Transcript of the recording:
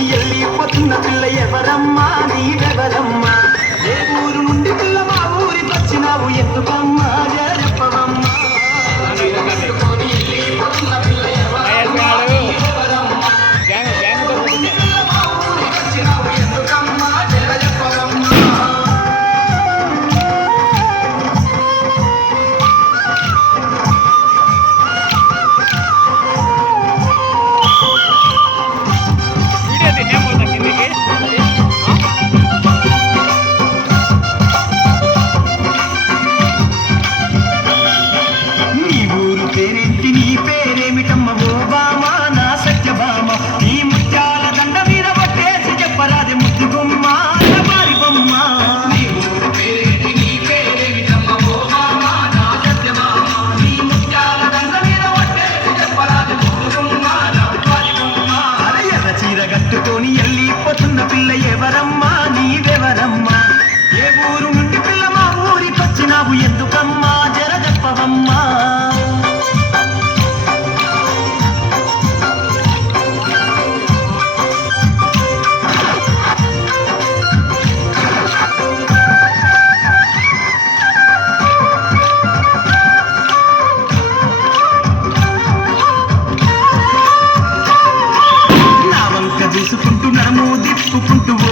గట్టుకొని వెళ్ళిపోతున్న పిల్ల ఎవరమ్మా నీవెవరమ్మా ఏ ఊరు నుండి పిల్ల మా ఊరికి వచ్చినావు ఎందుకమ్మా చెప్పవమ్మా గట్టుకొని వెళ్ళిపోతున్న పిల్ల ఎవరమ్మా నీవెవరమ్మా ఏ ఊరు నుండి పిల్ల మా ఊరికి వచ్చినావు ఎందుకమ్మా జర చెప్పవమ్మా చూసుకుంటూ నడుము దిప్పుకుంటూ